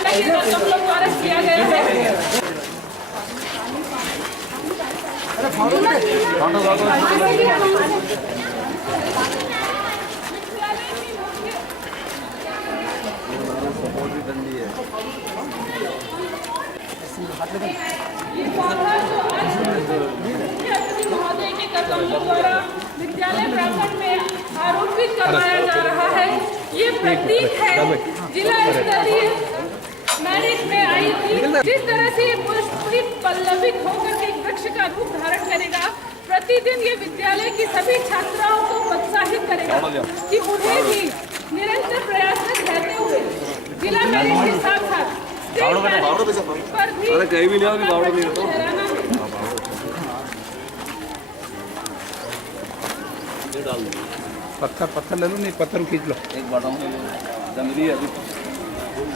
विद्यालय के लोग द्वारा किया गया है। महोदय के कर्तव्यों द्वारा विद्यालय प्रांगण में आरोपित करवाया जा रहा है। ये प्रतीक है जिला स्तरीय मैरिट में आई थी। जिस तरह से ये पुष्पित पल्लवित होकर के वृक्ष का रूप धारण करेगा, प्रतिदिन ये विद्यालय की सभी छात्राओं को प्रोत्साहित करेगा कि उन्हें भी निरंतर प्रयासरत रहते हुए जिला मैरिट के साथ साथ पर भी पत्थर ले लो, नहीं पत्थर खींच लो, एक बाटों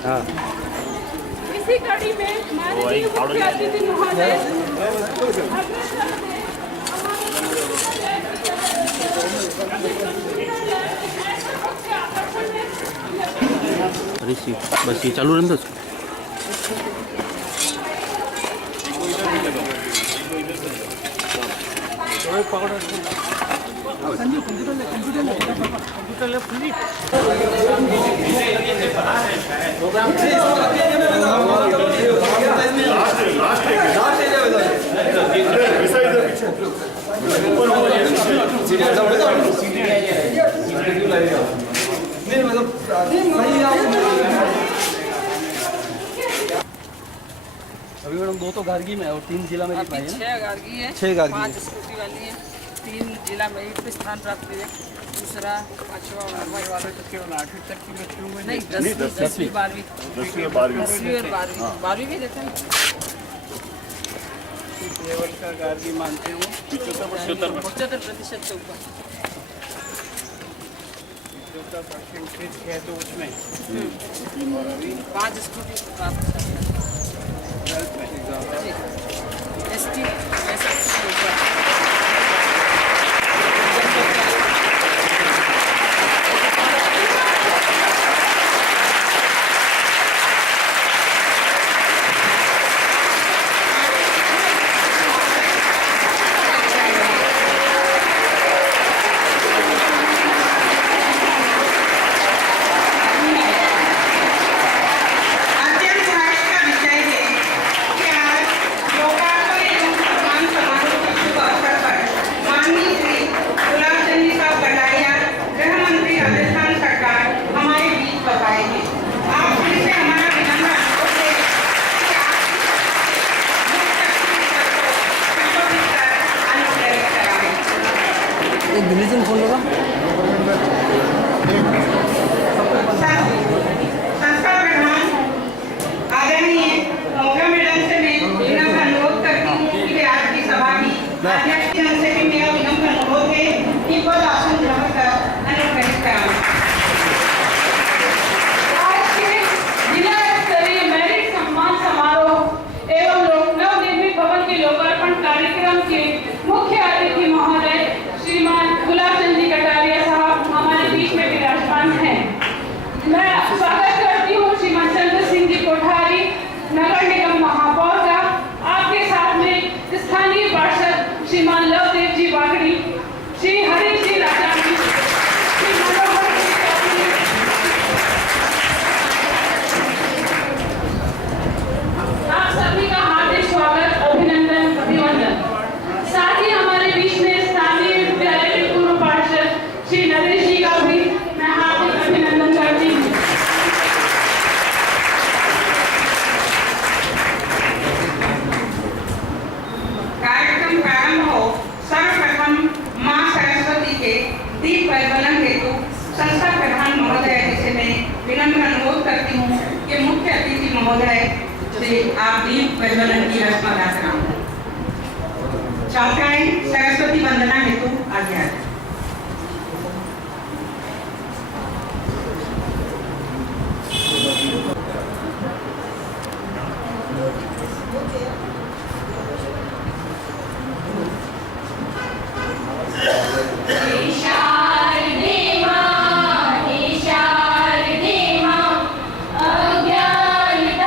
हाँ। इसी कड़ी में माननीय मुख्य अतिथि महोदय अरे सी बस ये चालू रहता है। कंप्यूटर ले फुली अभी मैडम 2 तो गार्गी में है और 3 जिला में 6 गार्गी है, 6 गार्गी 5 स्कूटी वाली है, 3 जिला में पे स्थान प्राप्त हुए, दूसरा 5वां वाले तक केवल 8वीं तक की बच्चे हुए नहीं 10वीं 12वीं 10वीं और 12वीं भी देते हैं। लेवल का गार्गी मानते हो 75% से ऊपर 75% है तो उसमें 5 स्कूटी प्राप्त ST डिवीजन खोल होगा संस्था प्रधान आदरणीय मौका मिलन से मैं विनम्र अनुरोध करती हूँ कि आज की सभा की अध्यक्ष से भी मेरा विनम्र अनुरोध है कि पद आसन ग्रहण कर अनुग्रहित कराएं। आज के जिला स्तरीय मैरिट सम्मान समारोह एवं नवनिर्मित भवन के लोकार्पण कार्यक्रम के मुख्य अतिथि महोदय श्रीमान गुलाब चंद जी कटारिया साहब हमारे बीच में विराजमान हैं। मैं स्वागत करती हूँ श्रीमान चंद्र सिंह जी कोठारी नगर निगम महापौर का। आपके साथ में स्थानीय पार्षद श्रीमान लवदेव जी बागड़ी, श्री हरीश जी राजानी, श्री मनोहर जी चौधरी, आप सभी का हार्दिक स्वागत, अभिनंदन, अभिवंदन। साथ ही हमारे बीच में स्थानीय विद्यालय के पूर्व पार्षद श्री नरेश जी का भी मैं हार्दिक अभिनंदन करती हूँ। कार्यक्रम प्रारंभ हो सर्वप्रथम मां सरस्वती के दीप प्रज्वलन हेतु संस्था प्रधान महोदय जी से मैं विनम्र अनुरोध करती हूँ कि मुख्य अतिथि महोदय से आप दीप प्रज्वलन की रस्म अदा कराएं। छात्राएं सरस्वती वंदना हेतु आगे आए। शारदे मां अज्ञानिता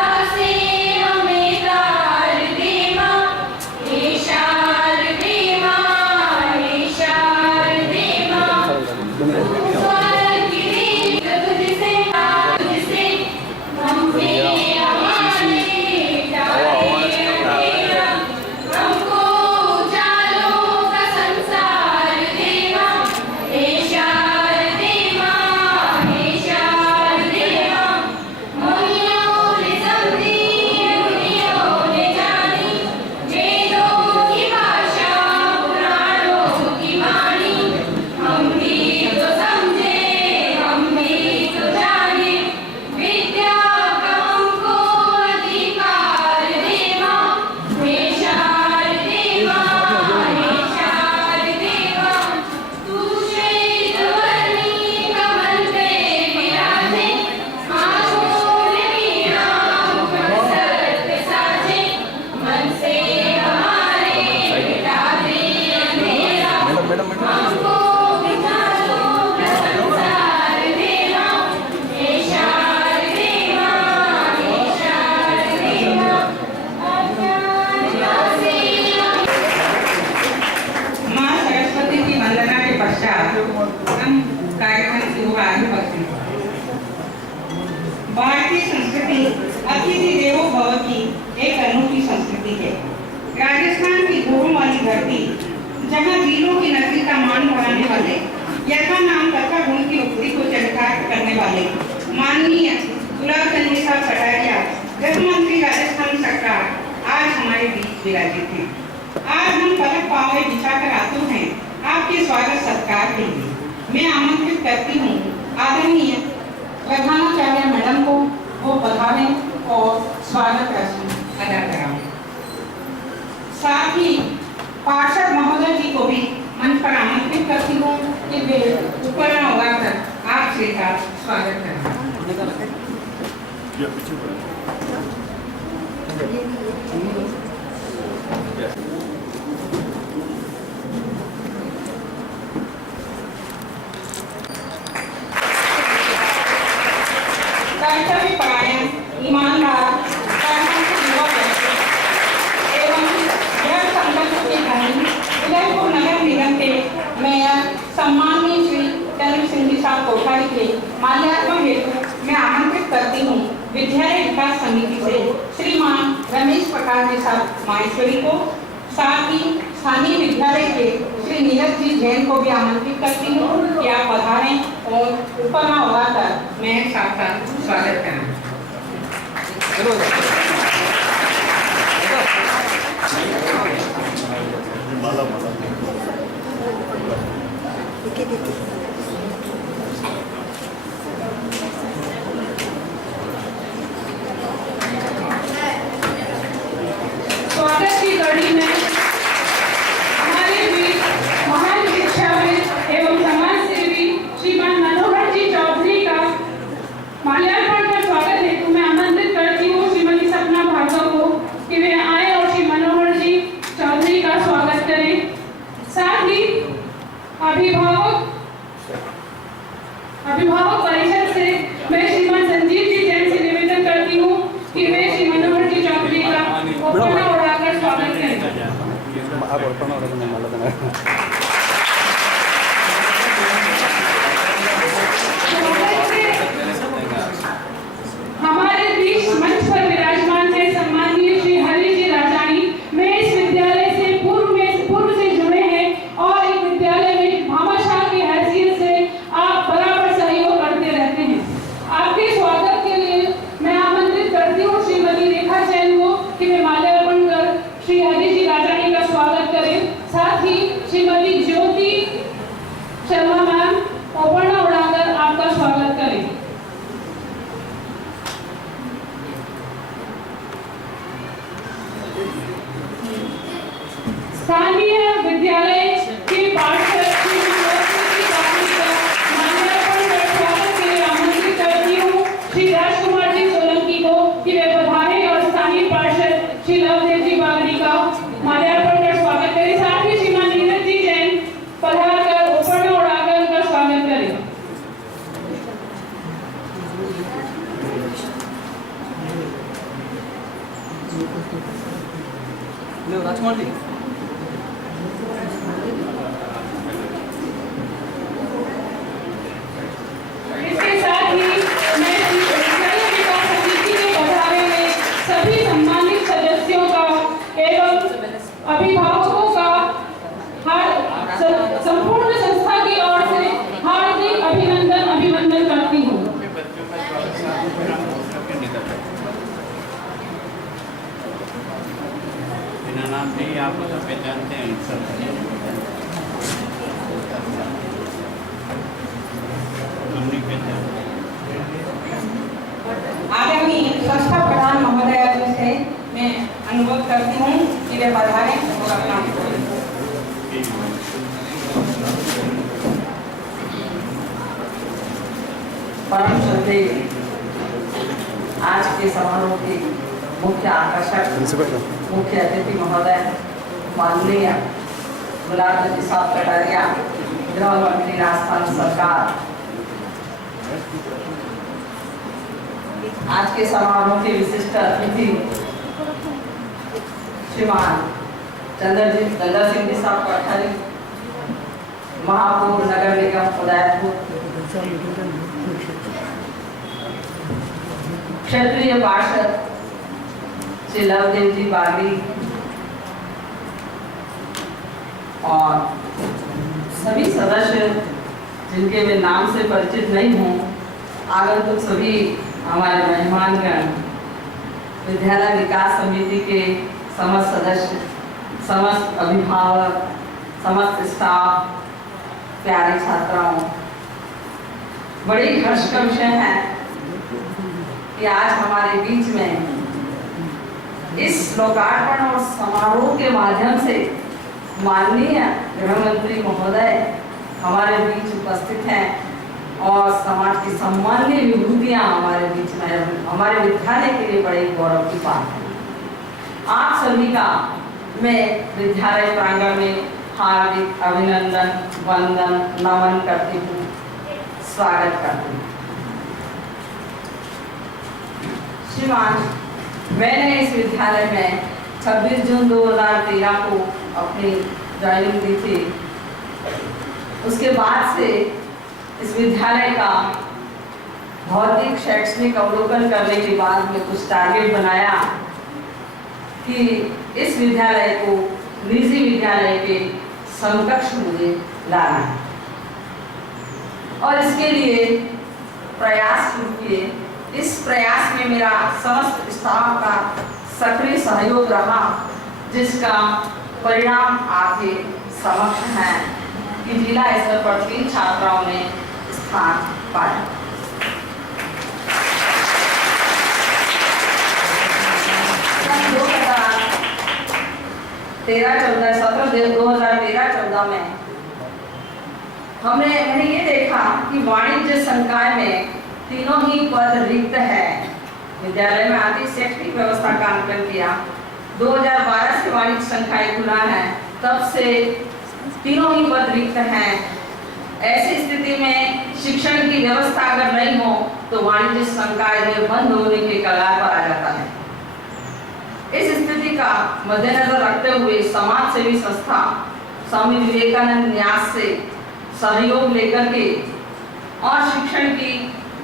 अतिथि देवो भव की एक अनूठी संस्कृति है। राजस्थान की धूम वाली धरती, जहाँ झीलों की नगरी का मान बढ़ाने वाले, यथा नाम तथा गुण की उपरी को चरितार्थ करने वाले माननीय गुलाब चंद साहब कटारिया, गृह मंत्री राजस्थान सरकार, आज हमारे बीच विराजित हैं। आज हम पलक पावे बिछाकर आतुर हैं आपके स्वागत सत्कार के लिए। मैं आमंत्रित करती हूँ आदरणीय प्रधानाचार्य मैडम को, वो पधारें और स्वागत रस्म अदा कराएं। साथ ही पार्षद महोदय जी को भी मंच पर आमंत्रित करती हूँ कि वे ऊपर न उड़ाकर आप श्री का स्वागत करें। कर्तव्य परायण, ईमानदार, एवं जल संकट के धनी उदयपुर नगर निगम के मेयर सम्माननीय श्री चंद्र सिंह जी साहब कोठारी के माल्यार्पण हेतु मैं आमंत्रित करती हूँ विद्यालय विकास समिति से श्रीमान रमेश प्रकाश जी साहब माहेश्वरी को। साथ ही स्थानीय विद्यालय के श्री नीरज जी जैन को भी आमंत्रित करती हूँ कि आप पधारें और ऊपर न उड़ाकर मैं सबका स्वागत करें। स्वागत की कड़ी में हमारे बीच महान शिक्षाविद एवं समाज सेवी श्रीमान मनोहर जी चौधरी का माल्यार्पण कर स्वागत हेतु मैं आमंत्रित करती हूँ श्रीमती सपना भार्गव को कि वे आए और श्री मनोहर जी चौधरी का स्वागत करें। साथ ही अभिभावक परिषद से मैं श्रीमान संजीव जी जैन से निवेदन करती हूँ कि वे श्री मनोहर जी चौधरी का उपहार उड़ाकर स्वागत करें। हमारे बीच मंच पर विराजमान है सम्माननीय श्री हरि जी राजानी। मैं इस विद्यालय से पूर्व से जुड़े हैं और एक विद्यालय में भामाशाह की हैसियत से आप बराबर सहयोग करते रहते हैं। आपके स्वागत के लिए मैं आमंत्रित करती हूँ श्रीमती रेखा जैन को कि वे माल्यार्पण कर श्री हरि जी राजानी का स्वागत करें। साथ ही श्रीमती ज्योति शर्मा मैम ओपरना उड़ाकर आपका स्वागत करें। स्थानीय विद्यालय के पार्षद श्री माल्यार्पण कर स्वागत के लिए आमंत्रित करती हूँ श्री राजकुमार जी सोलंकी को कि वे पधारें और स्थानीय पार्षद श्री लवदेव जी बागड़ी का माल्यार्पण कर स्वागत करें। साथ ही श्रीमान नीरज जी जैन पधार कर उपहार उड़ाकर उनका स्वागत करें। राजकुमार जी इसके साथ ही मैं विद्यालय विकास समिति के पधारे में सभी सम्मानित सदस्यों का एवं अभिभावकों का संपूर्ण संस्था की ओर से हार्दिक अभिनंदन करती हूँ। मेरा नाम नहीं, आप लोग पहचानते हैं सब। आदरणीय संस्था प्रधान महोदय जी से मैं अनुरोध करती हूँ कि वे पधारें और अपना परम श्रद्धेय आज के समारोह के मुख्य आकर्षक मुख्य अतिथि महोदय माननीय गुलाब चंद साहब कटारिया, गृह मंत्री राजस्थान सरकार, आज के समारोह के विशिष्ट अतिथि श्रीमान चंद्र सिंह जी साहब कोठारी, महापौर नगर निगम उदयपुर, क्षेत्रीय पार्षद श्री लवदेव जी बागी और सभी सदस्य जिनके मैं नाम से परिचित नहीं हूँ, आगंतुक सभी हमारे मेहमानगण, विद्यालय विकास समिति के समस्त सदस्य, समस्त अभिभावक, समस्त स्टाफ, प्यारे छात्राओं, बड़ी हर्ष का विषय है कि आज हमारे बीच में इस लोकार्पण और समारोह के माध्यम से माननीय गृह मंत्री महोदय हमारे बीच उपस्थित हैं और समाज की सम्माननीय विभूतियां हमारे बीच में, हमारे विद्यालय के लिए बड़े गौरव की बात है। आप सभी का मैं विद्यालय प्रांगण में हार्दिक अभिनंदन, वंदन, नमन करती हूँ, स्वागत करती हूँ। श्रीमान, मैंने इस विद्यालय में 26 जून 2013 को अपनी ज्वाइनिंग दी थी। उसके बाद से इस विद्यालय का भौतिक शैक्षणिक अवलोकन करने के बाद में कुछ टारगेट बनाया कि इस विद्यालय को निजी विद्यालय के समकक्ष मुझे लाना है और इसके लिए प्रयास शुरू किए। इस प्रयास में मेरा समस्त स्टाफ का सक्रिय सहयोग रहा, जिसका परिणाम आपके समक्ष है कि जिला स्तर पर 3 छात्राओं ने स्थान पाया। सन 2013-14 में मैंने ये देखा कि वाणिज्य संकाय में तीनों ही पद रिक्त है। विद्यालय में आदि शैक्षणिक व्यवस्था का आंकलन किया। 2012 से वाणिज्य संकाय खुला है, तब से तीनों ही पद रिक्त हैं। ऐसी स्थिति में शिक्षण की व्यवस्था अगर नहीं हो तो वाणिज्य संकाय में बंद होने के कगार पर आ जाता है। इस स्थिति का मद्देनजर रखते हुए समाज सेवी संस्था स्वामी विवेकानंद न्यास से सहयोग लेकर के और शिक्षण की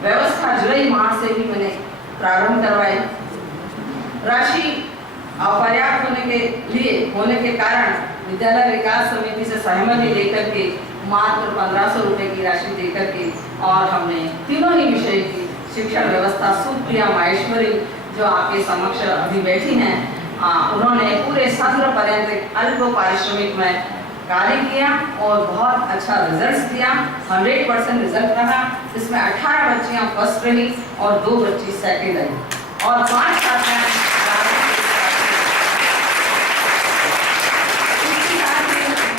व्यवस्था जुलाई माह से भी मैंने प्रारंभ करवाई। राशि अपर्याप्त होने के कारण विद्यालय विकास समिति से सहमति लेकर के मात्र 1500 रुपए की राशि देकर के और हमने तीनों ही विषय की शिक्षण व्यवस्था सुप्रिया माहेश्वरी जो आपके समक्ष अभी बैठी हैं, उन्होंने पूरे सत्र पर्यंत अल्प पारिश्रमिक में कार्य किया और बहुत अच्छा रिजल्ट दिया। 100% रिजल्ट रहा। इसमें 18 बच्चियां फर्स्ट रही और 2 बच्ची सेकंड रही और 5 छात्राएं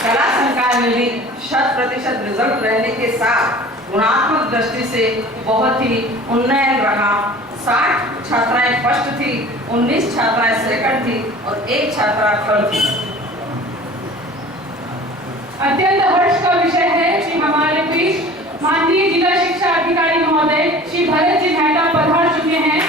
कला संकाय में भी 100% रिजल्ट रहने के साथ गुणात्मक दृष्टि से बहुत ही उन्नयन रहा। 60 छात्राएं फर्स्ट थी, 19 छात्राएं सेकंड थी और 1 छात्रा थर्ड थी। अत्यंत हर्ष का विषय है कि हमारे बीच माननीय जिला शिक्षा अधिकारी महोदय श्री भरत जी मेहता पधार चुके हैं।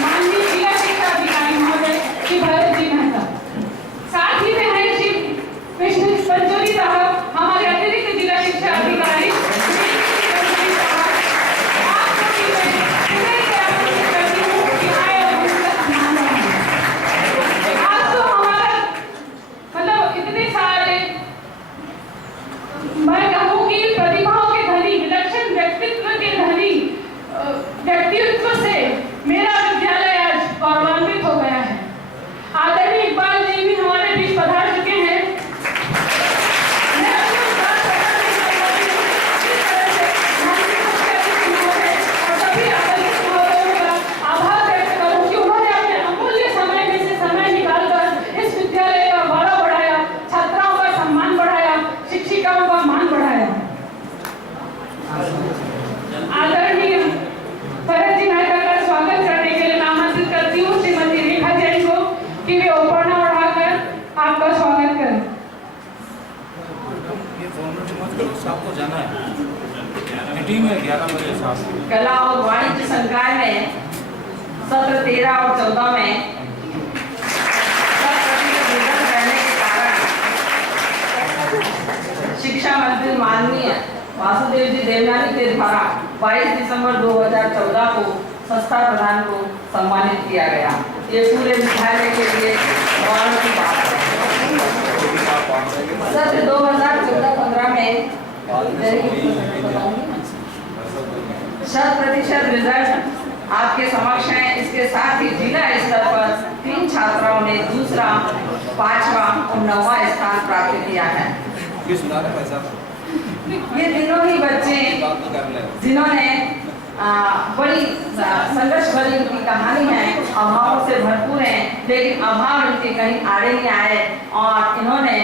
माननीय जिला शिक्षा अधिकारी महोदय श्री भरत जी मेहता, साथ ही में है श्री विष्णु पंचोली साहब, हमारे अतिरिक्त जिला शिक्षा अधिकारी। व्यक्तित्व से मेरा विद्यालय आज गौरवान्वित हो गया है। आदरणीय इकबाल जी भी हमारे बीच पधार चुके हैं। आभार व्यक्त करूं कि उन्होंने अपने अमूल्य समय में से समय निकालकर इस विद्यालय का गौरव बढ़ाया, छात्राओं का सम्मान बढ़ाया, शिक्षिकाओं का मान बढ़ाया। आदरणीय भरत जी मेहता का स्वागत करने के लिए आमंत्रित करती हूँ श्रीमती रेखा जैन को कि वे उपरना उठाकर आपका स्वागत करें। ये फॉर्मेलिटी मत करो, सबको जाना है। मीटिंग है 11 बजे साहब। कला और वाणिज्य संकाय में सत्र 13 और 14 में 100% रिजल्ट रहने के कारण शिक्षा मंत्री माननीय वासुदेव जी देवनानी के द्वारा 22 दिसंबर 2014 को संस्था प्रधान को सम्मानित किया गया। ये पूरे विद्यालय के लिए गौरव की बात है। सत्र 2014-15 में 100% रिजल्ट आपके समक्ष है। इसके साथ ही जिला स्तर पर 3 छात्राओं ने दूसरा, 5वां और 9वां स्थान प्राप्त किया है। ये तीनों ही बच्चे जिन्होंने बड़ी संघर्ष भरी उनकी कहानी है, अभावों से भरपूर है, लेकिन अभाव इनके कहीं आड़े नहीं आए और इन्होंने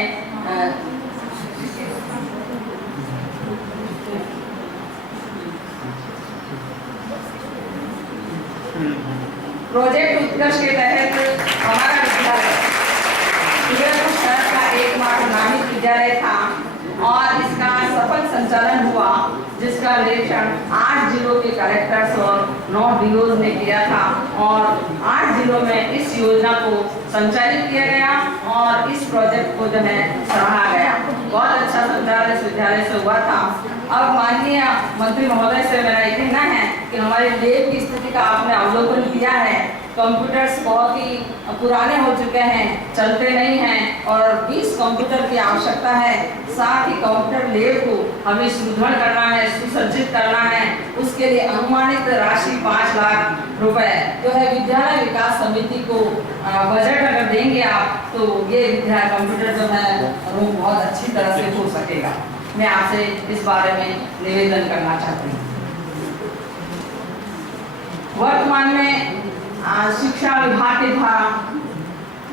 प्रोजेक्ट उत्कर्ष के तहत हमारा विद्यालय उदयपुर शहर का एकमात्र नामित विद्यालय था और इसका सफल संचालन हुआ, जिसका निरीक्षण 8 जिलों के कलेक्टर्स और 9 डीओज ने किया था और 8 जिलों में इस योजना को संचालित किया गया और इस प्रोजेक्ट को जो है सराहा गया। बहुत अच्छा संचालन इस विद्यालय से हुआ था। अब माननीय मंत्री महोदय से मेरा ये कहना है कि हमारे लैब की स्थिति का आपने अवलोकन किया है। कंप्यूटर्स बहुत ही पुराने हो चुके हैं, चलते नहीं हैं और 20 कंप्यूटर की आवश्यकता है। साथ ही कंप्यूटर लैब को हमें सुदृढ़ करना है, सुसज्जित करना है। उसके लिए अनुमानित राशि 5 लाख रुपए जो है विद्यालय विकास समिति को बजट अगर देंगे आप, तो ये विद्यालय कंप्यूटर जो है वो बहुत अच्छी तरह से हो सकेगा। मैं आपसे इस बारे में निवेदन करना चाहती हूँ। वर्तमान में शिक्षा विभाग के द्वारा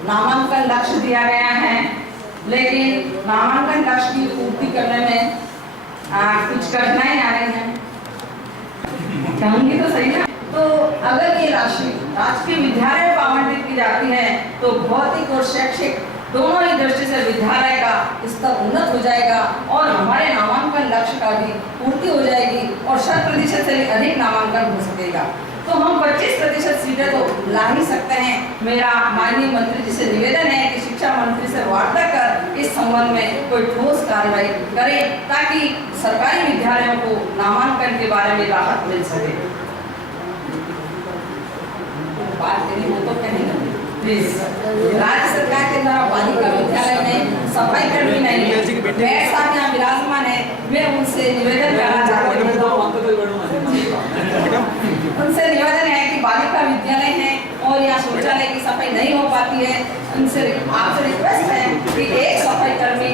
नामांकन लक्ष्य दिया गया है, लेकिन नामांकन लक्ष्य की पूर्ति करने में कुछ कठिनाई आ रही है। कहूँगी तो सही ना। तो अगर ये राशि राजकीय विद्यालय को आवंटित की जाती है तो भौतिक और शैक्षिक दोनों ही दृष्टि से विद्यालय का स्तर उन्नत हो जाएगा और हमारे नामांकन लक्ष्य का भी पूर्ति हो जाएगी और 100% से भी अधिक नामांकन हो सकेगा। तो हम 25% सीटें तो ला ही सकते हैं। मेरा माननीय मंत्री जी से निवेदन है कि शिक्षा मंत्री से वार्ता कर इस संबंध में कोई ठोस कार्रवाई करें ताकि सरकारी विद्यालयों को नामांकन के बारे में राहत मिल सके। बात करी वो तो कहीं ना प्लीज। राज्य सरकार के द्वारा बालिका विद्यालय में सफाई कर्मी नहीं है, मेयर साहब यहाँ विराजमान है, मैं उनसे निवेदन करना चाहती हूँ। उनसे निवेदन है कि बालिका विद्यालय है और यहाँ शौचालय की सफाई नहीं हो पाती है। उनसे आपसे रिक्वेस्ट है कि एक सफाई कर्मी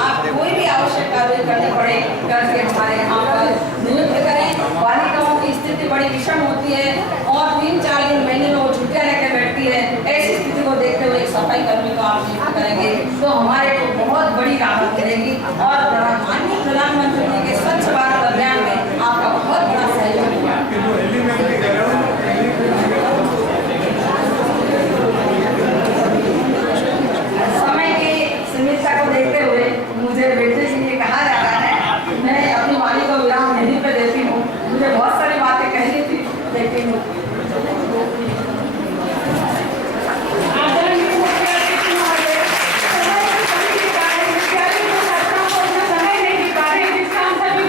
आप कोई भी आवश्यक कार्रवाई करनी पड़े करके हमारे यहाँ पर नियुक्त करें। बालिकाओं की स्थिति बड़ी विषम होती है और 3-4 दिन महीने में वो छुट्टियाँ लेकर बैठती है। ऐसी स्थिति को देखते हुए एक सफाई कर्मी को आप नियुक्त करेंगे तो हमारे को बहुत बड़ी राहत मिलेगी और माननीय प्रधानमंत्री जी के स्वच्छ भारत अभियान में आपका बहुत बड़ा सहयोग होगा। समय की सीमितता को देखते हुए मुझे बेटे के लिए कहा जा रहा है, मैं अपनी वाणी को विराम यहीं पे देती हूँ। मुझे बहुत सारी बातें कहनी थी लेकिन समय नहीं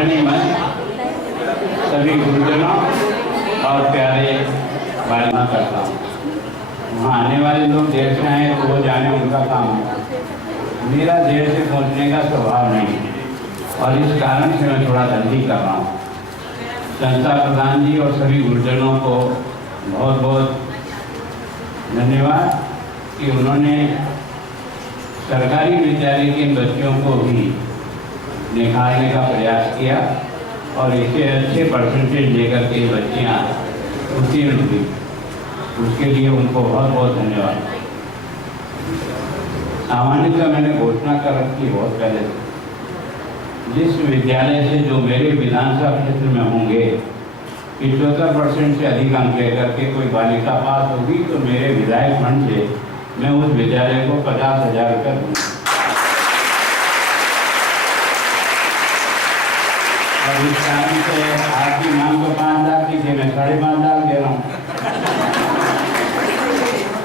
आदरणीय मंच, सभी गुरुजनों और प्यारे भाइयों करता हूँ। वहाँ आने वाले लोग देर से आए तो वो जाने उनका काम है। मेरा देर से पहुँचने का स्वभाव नहीं है और इस कारण से मैं थोड़ा जल्दी कर रहा हूँ। संस्था प्रधान जी और सभी गुरुजनों को बहुत बहुत धन्यवाद कि उन्होंने सरकारी विद्यालय के बच्चों को भी निखारने का प्रयास किया और इसे अच्छे परसेंटेज लेकर के बच्चियाँ उत्तीर्ण हुई। उसके लिए उनको बहुत बहुत धन्यवाद। सामान्यतः मैंने घोषणा कर रखी बहुत पहले से, जिस विद्यालय से जो मेरे विधानसभा क्षेत्र में होंगे 75% से अधिक अंक लेकर के कोई बालिका पास होगी तो मेरे विधायक फंड से मैं उस विद्यालय को 50,000 रुपये दूँगा। और इस कारण से आपकी मांग तो 5 लाख की थी, मैं 5.5 लाख दे रहा हूँ।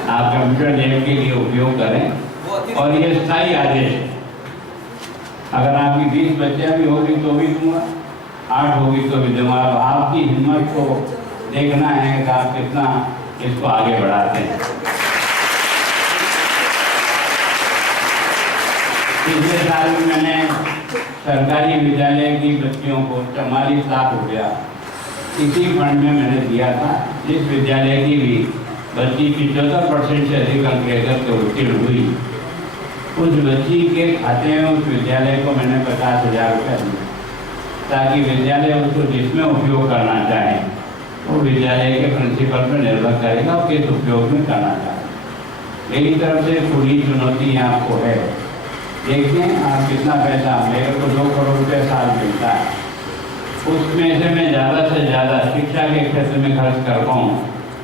आप कंप्यूटर लैब के लिए उपयोग करें और ये स्थायी आदेश है। अगर आपकी 20 बच्चियाँ भी होगी तो भी दूंगा, 8 होगी तो भी दूंगा। अब आपकी हिम्मत को देखना है कि आप कितना इसको आगे बढ़ाते हैं। पिछले साल में मैंने सरकारी विद्यालय की बच्चियों को 44 लाख रुपया इसी फंड में मैंने दिया था। जिस विद्यालय की भी बच्ची 75% से अधिक अंक लेकर के उत्तीर्ण हुई, उस बच्ची के खाते में उस विद्यालय को मैंने 50,000 रुपये दिए ताकि विद्यालय उसको जिसमें उपयोग करना चाहे वो विद्यालय के प्रिंसिपल पर निर्भर करेगा और किस उपयोग में करना चाहे। मेरी तरफ से खुली चुनौती आपको है। देखिए आप कितना पैसा, मेरे को 2 करोड़ रुपये साल मिलता है, उसमें से मैं ज़्यादा से ज़्यादा शिक्षा के क्षेत्र में खर्च कर पाऊँ,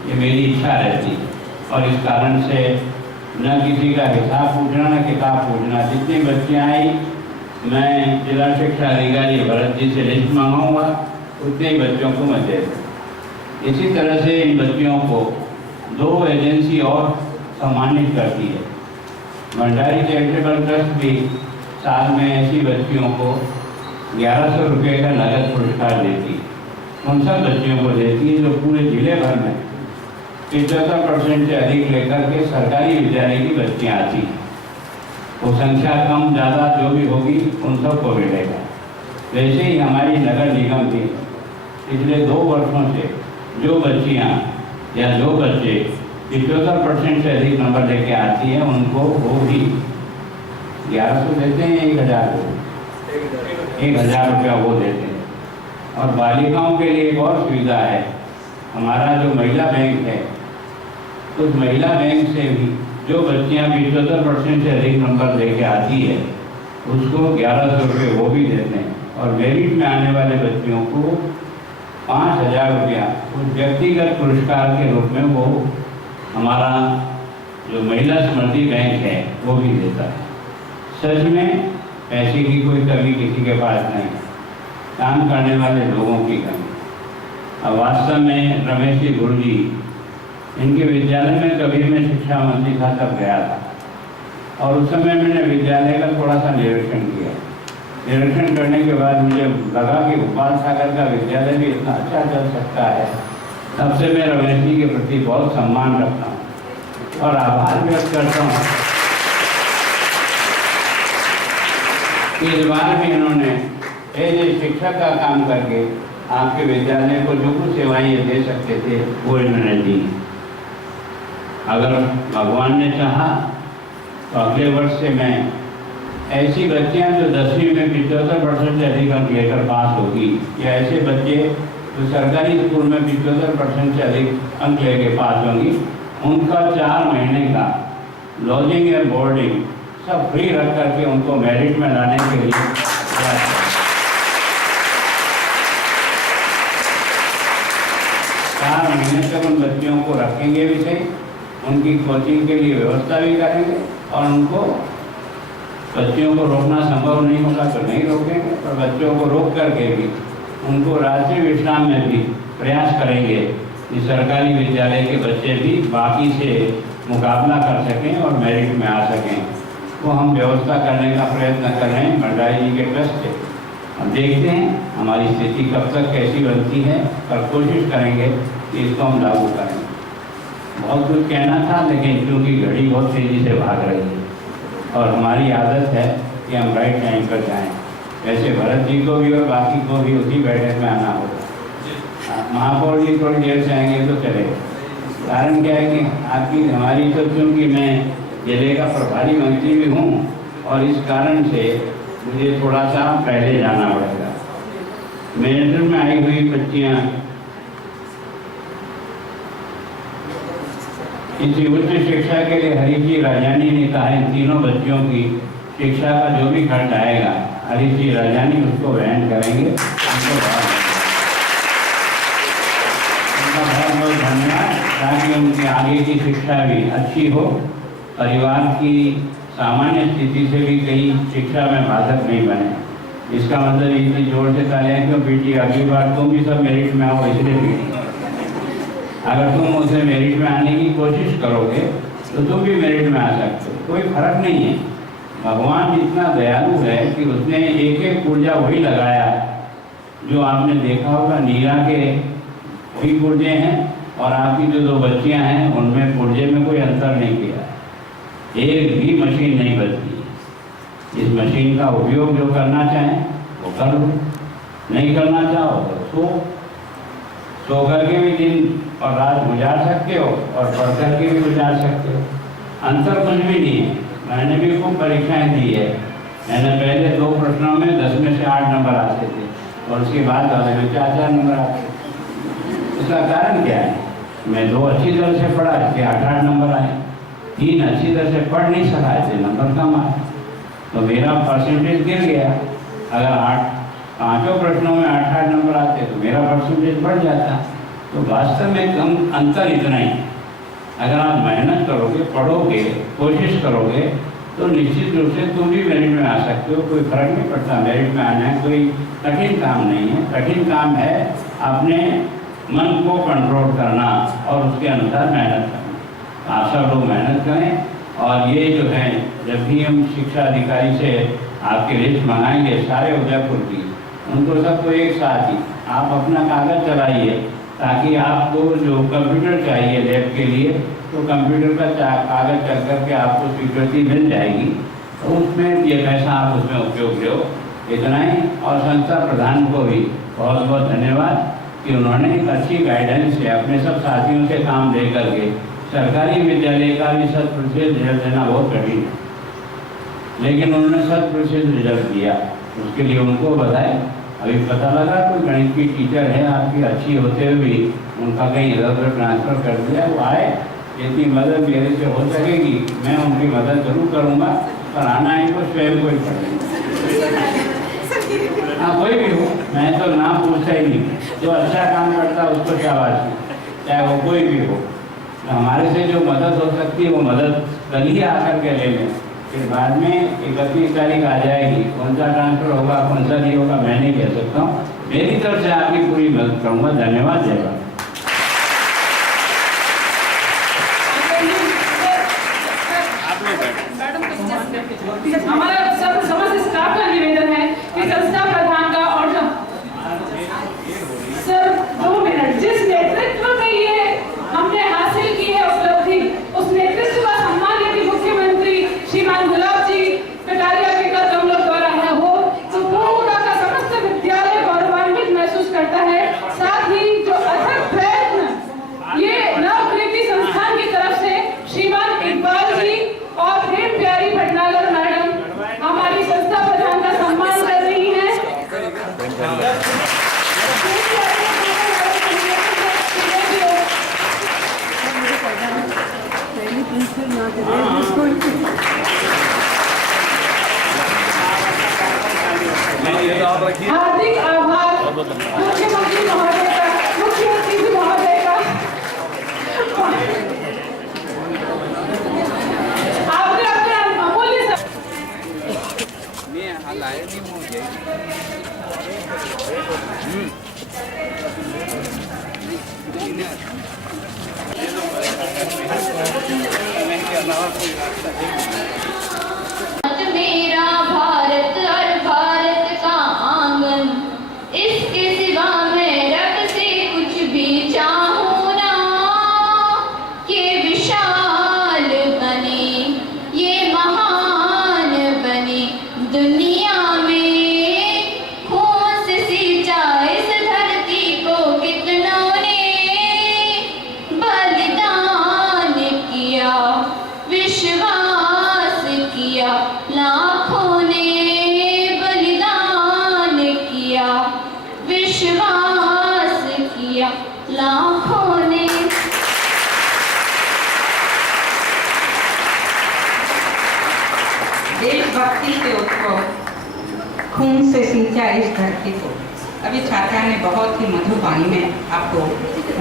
ये मेरी इच्छा रहती है। और इस कारण से न किसी का हिसाब पूछना न किताब पूछना। जितनी बच्चियाँ आई मैं जिला शिक्षा अधिकारी भरत जी से लिस्ट मंगाऊंगा, उतने ही बच्चों को मैं दे दूँ। इसी तरह से इन बच्चियों को 2 एजेंसी और सम्मानित करती है। भंडारी चैरिटेबल ट्रस्ट भी साल में ऐसी बच्चियों को 1100 रुपये का नगद पुरस्कार देती है। उन सब बच्चियों को देती है जो पूरे जिले भर में 75% से अधिक लेकर के सरकारी विद्यालय की बच्चियाँ आती हैं। वो संख्या कम ज़्यादा जो भी होगी उन सबको मिलेगा। वैसे ही हमारी नगर निगम भी पिछले 2 वर्षों से जो बच्चियाँ या जो बच्चे 75% से अधिक नंबर लेके आती हैं उनको वो भी 1100 देते हैं, 1,000 रुपया वो देते हैं। और बालिकाओं के लिए एक और सुविधा है, हमारा जो महिला बैंक है उस महिला बैंक से भी जो बच्चियाँ 75% से अधिक नंबर लेके आती है उसको 1100 रुपये वो भी देते हैं। और मेरिट में आने वाले बच्चियों को 5,000 रुपया उस व्यक्तिगत पुरस्कार के रूप में वो हमारा जो महिला स्मृति बैंक है वो भी देता है। सच में पैसे की कोई कमी किसी के पास नहीं, काम करने वाले लोगों की कमी। अब वास्तव में रमेश जी गुरु जी इनके विद्यालय में कभी मैं शिक्षा मंत्री था तब गया था और उस समय मैंने विद्यालय का थोड़ा सा निरीक्षण किया। निरीक्षण करने के बाद मुझे लगा कि गोपाल सागर का विद्यालय भी इतना अच्छा चल सकता है। तब से मैं रमेश जी के प्रति बहुत सम्मान रखता हूँ और आभार व्यक्त करता हूँ। इस बार भी इन्होंने एज ए शिक्षक का काम करके आपके विद्यालय को जो कुछ सेवाएं दे सकते थे वो इन्होंने दी। अगर भगवान ने चाहा तो अगले वर्ष से मैं ऐसी बच्चियां जो 10वीं में 75% से अधिक अंक लेकर पास होगी या ऐसे बच्चे जो सरकारी स्कूल में 75% से अधिक अंक लेकर पास होंगी, उनका 4 महीने का लॉजिंग और बोर्डिंग सब फ्री रख करके उनको मेरिट में लाने के लिए 4 महीने तक उन बच्चियों को रखेंगे भी सही, उनकी कोचिंग के लिए व्यवस्था भी करेंगे और उनको बच्चियों को रोकना संभव नहीं होगा तो नहीं रोकेंगे, और बच्चों को रोक करके भी उनको रात्रि विश्राम में भी प्रयास करेंगे कि सरकारी विद्यालय के बच्चे भी बाकी से मुकाबला कर सकें और मेरिट में आ सकें। वो हम व्यवस्था करने का प्रयत्न कर रहे हैं भंडारी जी के ट्रस्ट से। अब देखते हैं हमारी स्थिति कब तक कैसी बनती है, और कोशिश करेंगे कि इसको हम लागू करें। बहुत कुछ कहना था, लेकिन क्योंकि घड़ी बहुत तेज़ी से भाग रही है और हमारी आदत है कि हम राइट टाइम पर जाएं। वैसे भरत जी को भी और बाकी को भी उसी बैठक में आना होगा। महापौर जी थोड़ी देर से आएंगे तो चलेगा। कारण क्या है कि आपकी हमारी तो, क्योंकि मैं जिले का प्रभारी मंत्री भी हूँ और इस कारण से मुझे थोड़ा सा पहले जाना पड़ेगा। मेरठ में आई हुई बच्चियाँ इसी उच्च शिक्षा के लिए हरीश जी राजानी ने कहा, इन तीनों बच्चियों की शिक्षा का जो भी खर्च आएगा हरीश जी राजानी उसको वहन करेंगे। उनको बहुत बहुत धन्यवाद, ताकि उनकी आगे की शिक्षा भी अच्छी हो, परिवार की सामान्य स्थिति से भी कहीं शिक्षा में बाधक नहीं बने। इसका मतलब इतनी जोर से तालियां क्यों बेटी, अगली बार तुम भी सब मेरिट में आओ, इसलिए बेटी अगर तुम उसे मेरिट में आने की कोशिश करोगे तो तुम भी मेरिट में आ सकते हो, कोई फर्क नहीं है। भगवान इतना दयालु है कि उसने एक एक पुर्जा वही लगाया जो आपने देखा होगा। नीरा के वही पुर्जे हैं और आपकी जो दो बच्चियां हैं उनमें पुर्जे में कोई अंतर नहीं किया, एक भी मशीन नहीं बदली। इस मशीन का उपयोग जो करना चाहें वो कर लो, नहीं करना चाहो तो सो करके भी दिन और रात गुजार सकते हो और पढ़ करके भी गुजार सकते हो। अंतर कुछ भी नहीं है। मैंने भी खूब परीक्षाएं दी है। मैंने पहले 2 प्रश्नों में 10 में से 8 नंबर आते थे और उसके बाद वाले में 4 नंबर आते थे। इसका कारण क्या है? मैं 2 अच्छी तरह से पढ़ा, इसके 8 नंबर आए। 3 अच्छी तरह से पढ़ नहीं सका, इससे नंबर कम आए, तो मेरा परसेंटेज गिर गया। अगर 5 प्रश्नों में 8 नंबर आते तो मेरा परसेंटेज बढ़ जाता। तो वास्तव में कम अंतर इतना ही। अगर आप मेहनत करोगे, पढ़ोगे, कोशिश करोगे तो निश्चित रूप से तुम भी मेरिट में आ सकते हो। कोई फर्क नहीं पड़ता, मेरिट में आना है कोई कठिन काम नहीं है। कठिन काम है अपने मन को कंट्रोल करना और उसके अनुसार मेहनत करना। आप सब लोग मेहनत करें और ये जो है, जब भी हम शिक्षा अधिकारी से आपकी लिस्ट मंगाएंगे सारे उदयपुर की, उनको सबको एक साथ ही आप अपना कागज़ चलाइए, ताकि आपको जो कंप्यूटर चाहिए लैब के लिए, तो कंप्यूटर का कागज़ चल करके आपको स्वीकृति मिल जाएगी। तो उसमें ये पैसा आप उसमें उपयोग लो, इतना ही। और संस्था प्रधान को भी बहुत बहुत धन्यवाद कि उन्होंने एक अच्छी गाइडेंस से अपने सब साथियों से काम ले करके सरकारी विद्यालय का भी 100% रिजल्ट देना बहुत कठिन है, लेकिन उन्होंने 100% रिजल्ट दिया। उसके लिए उनको बधाई। अभी पता लगा कोई गणित की टीचर है आपकी, अच्छी होते हुए भी उनका कहीं इधर उधर ट्रांसफ़र कर दिया। वो आए, जितनी मदद मेरे से हो सकेगी मैं उनकी मदद जरूर करूँगा, पर आना इनको स्वयं को ही पड़ेगा। हाँ, कोई भी हो, मैं तो नाम पूछता ही नहीं। जो अच्छा काम करता है उसको शाबाशी, चाहे वो कोई भी हो। हमारे से जो मदद हो सकती है वो मदद कल ही आकर के ले लें। फिर बाद में 31 तारीख आ जाएगी, कौन सा ट्रांसफ़र होगा कौन सा नहीं होगा मैं नहीं कह सकता हूँ। मेरी तरफ से आपकी पूरी मदद करूँगा। धन्यवाद। जय बात। हमारा समस्त स्टाफ का निवेदन है कि संस्था प्रधान का और सर 2 मिनट, जिस नेतृत्व में ये हमने हासिल की है उपलब्धि, उस नेतृत्व का सम्मान यदि मुख्यमंत्री श्रीमान गुलाब जी कटारिया के कदम द्वारा है हो तो पूरा का समस्त विद्यालय गौरवान्वित महसूस करता है। साथ ही जो अथक प्रयत्न ये नवकृति संस्थान की तरफ से श्रीमान इकबाल जी और प्रेम प्यारी भटनागर मैडम हमारी संस्था प्रधान का सम्मान कर रही हैं। हार्दिक आभार मुख्यमंत्री महोदय का, मुख्यमंत्री जी महोदय का। आपने अपने अमूल्य मेरा भारत और भारत का आंगन विश्वास किया लाखों ने। देशभक्ति के उत्सव खून से सिंचा इस धरती को। अभी छात्रा ने बहुत ही मधुर वाणी में आपको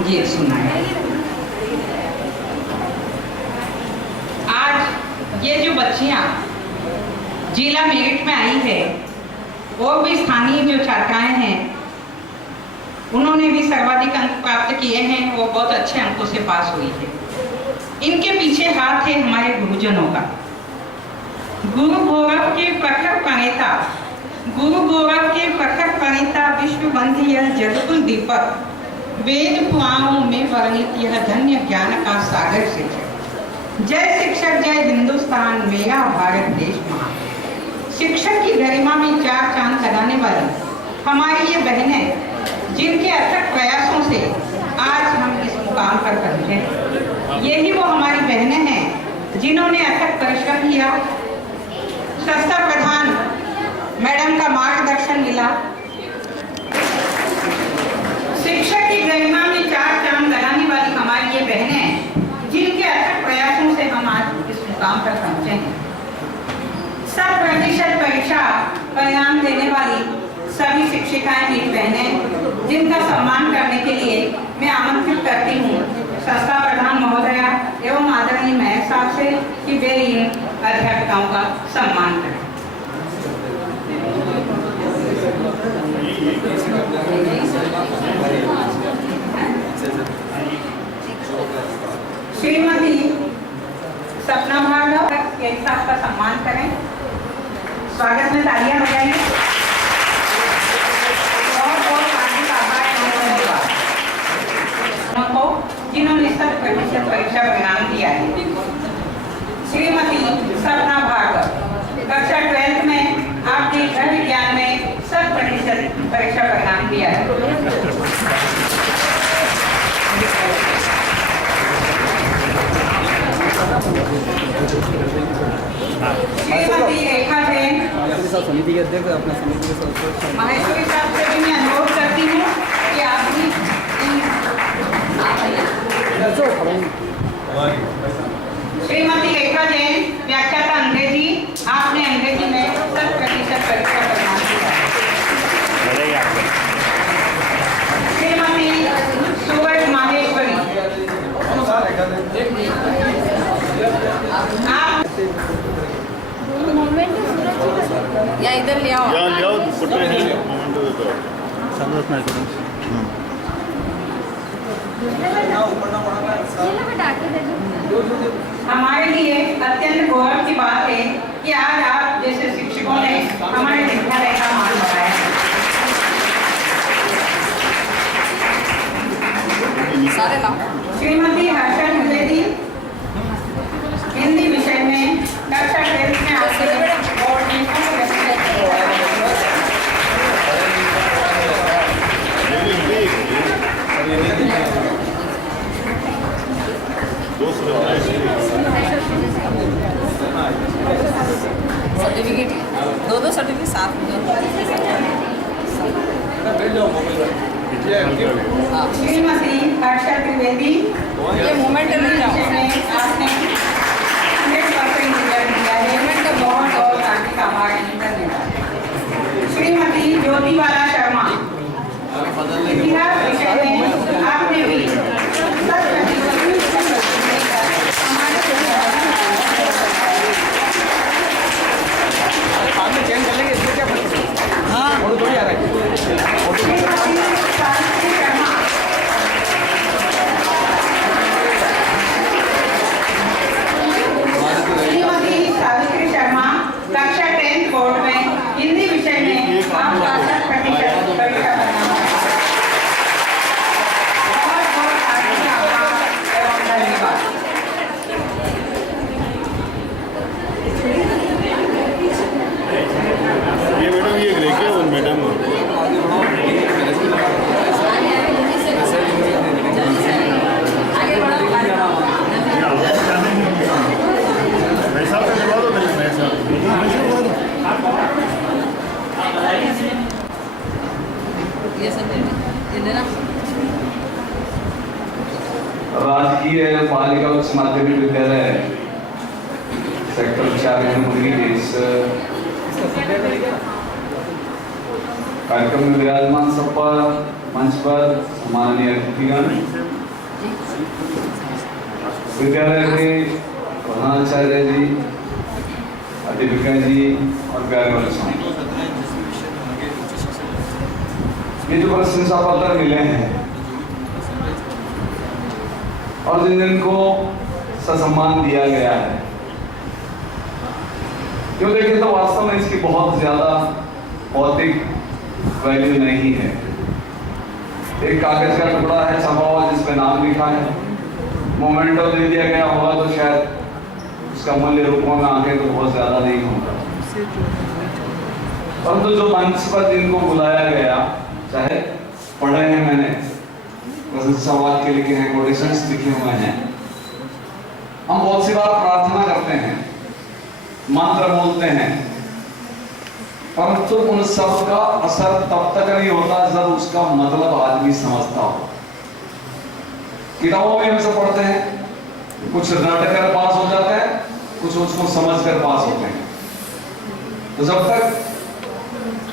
गीत सुनाया। आज ये जो बच्चियां जिला मेरिट में आई है, वो भी स्थानीय जो छात्राएं हैं, उन्होंने भी सर्वाधिक अंक प्राप्त किए हैं। वो बहुत अच्छे अंकों से पास हुई है। इनके पीछे हाथ है हमारे गुरुजनों का। गुरु गौरव के प्रखर प्रणेता, गुरु गौरव के प्रखर प्रणेता, विश्व बंध यह जगकुल दीपक, वेद पुराणों में वर्णित यह धन्य ज्ञान का सागर शिक्षक। जय शिक्षक जय हिंदुस्तान, मेरा भारत देश महान। शिक्षक की गरिमा में चार चांद लगाने वाली हमारी ये बहनें, जिनके अथक प्रयासों से आज हम इस मुकाम पर पहुंचे। यही वो हमारी बहनें हैं जिन्होंने अथक परिश्रम किया। संस्था प्रधान मैडम का मार्गदर्शन मिला। शिक्षक की गरिमा में चार चांद लगाने वाली हमारी ये बहनें, जिनके अथक प्रयासों से हम आज इस मुकाम पर पहुंचे हैं। 100% परीक्षा परिणाम देने वाली सभी शिक्षिकाएं मेरी बहनें, जिनका सम्मान करने के लिए मैं आमंत्रित करती हूँ संस्था प्रधान महोदया एवं आदरणीय मेयर साहब से कि वे इन अध्यापिकाओं का सम्मान करें। श्रीमती सपना भार्गव साहब का सम्मान करें। स्वागत में तालियां बजाइए। जिन्होंने 100% परीक्षा परिणाम दिया है। श्रीमती सपना भार्गव कक्षा 12th में आपने गृह विज्ञान में 100% परीक्षा परिणाम दिया है। श्रीमती रेखा जैन समिति के अध्यक्ष, अपना समिति के सदस्य महेश्वरी साहब से भी मैं अनुरोध करती हूँ कि आप भी श्रीमती रेखा जैन व्याख्याता अंग्रेजी, आपने अंग्रेजी में 100% परीक्षा परिणाम दिया। श्रीमती सूरज माहेश्वरी, या इधर ले आओ। हमारे लिए अत्यंत गौरव की बात है कि आज आप जैसे शिक्षकों ने हमारे विद्यालय का मान बढ़ाया है। श्रीमती हर्षा द्विवेदी हिंदी विषय में कक्षा 12 में आपके बोर्ड में सर्टिफिकेट, दो सर्टिफिकेट साथ में। श्रीमती हर्षा द्विवेदी ये मोमेंट नहीं आपने 100% रिजल्ट दिया है। मूवमेंट का बहुत और आगे का हमारे श्रीमती ज्योतिबाला शर्मा इतिहास विषय में आपने भी चेंज कर लेंगे, इसमें क्या हाँ थोड़ी आ रहा है। श्रीमती सावित्री शर्मा कक्षा 10th बोर्ड में हिंदी विषय में आप 62% ये सब ये लेना। राजकीय बालिका उच्च माध्यमिक विद्यालय सेक्टर 4 में इस कार्यक्रम में विराजमान सब पर मंच पर माननीय अतिथिगण, विद्यालय के प्रधानाचार्य जी, अध्यापिका जी और प्यारे बच्चों, ये जो प्रशंसा पत्र मिले हैं और जिनको सम्मान दिया गया है, क्यों देखें तो वास्तव में इसकी बहुत ज्यादा भौतिक वैल्यू नहीं है। एक कागज का टुकड़ा है छपा हुआ जिसमें नाम लिखा है, मोमेंटो दे दिया गया होगा तो शायद उसका मूल्य रूपों में आके तो बहुत ज्यादा नहीं होगा। परंतु जो मंच पर जिनको बुलाया गया, चाहे पढ़े हैं मैंने, प्रशंसा वाक्य लिखे हैं, कोटेशंस लिखे हुए हैं, हम बहुत सी बार प्रार्थना करते हैं, मंत्र बोलते हैं, परंतु उन सब का असर तब तक नहीं होता जब उसका मतलब आदमी समझता हो। किताबों में हम सब पढ़ते हैं, कुछ रट कर पास हो जाते हैं, कुछ उसको समझ कर पास होते हैं। तो जब तक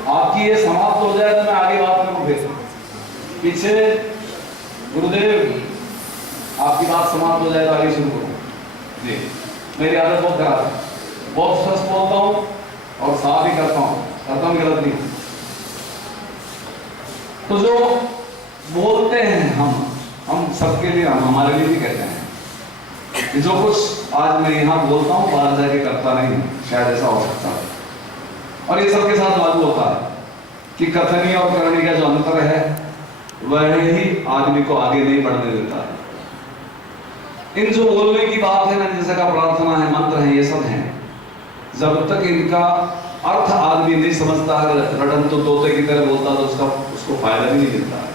आपकी ये समाप्त हो जाए तो मैं आगे बात करूं। फिर पीछे गुरुदेव आपकी बात समाप्त हो जाए तो आगे शुरू करो जी। मेरी आदत बहुत खराब है, बहुत सच बोलता हूँ और साफ ही करता हूँ गलत नहीं। तो जो बोलते हैं हम सबके लिए, हम हमारे लिए भी कहते हैं कि जो कुछ आज मैं यहाँ बोलता हूँ बाहर जाके करता नहीं, शायद ऐसा हो सकता है। और ये सबके साथ लागू होता है कि कथनी और करनी का जो अंतर है वह ही आदमी को आगे नहीं बढ़ने देता है। इन जो बोलने की बात है ना, जैसे का प्रार्थना है, मंत्र है, ये सब है, जब तक इनका अर्थ आदमी नहीं समझता है, रटन तो तोते की तरह बोलता तो उसको फायदा भी नहीं मिलता है।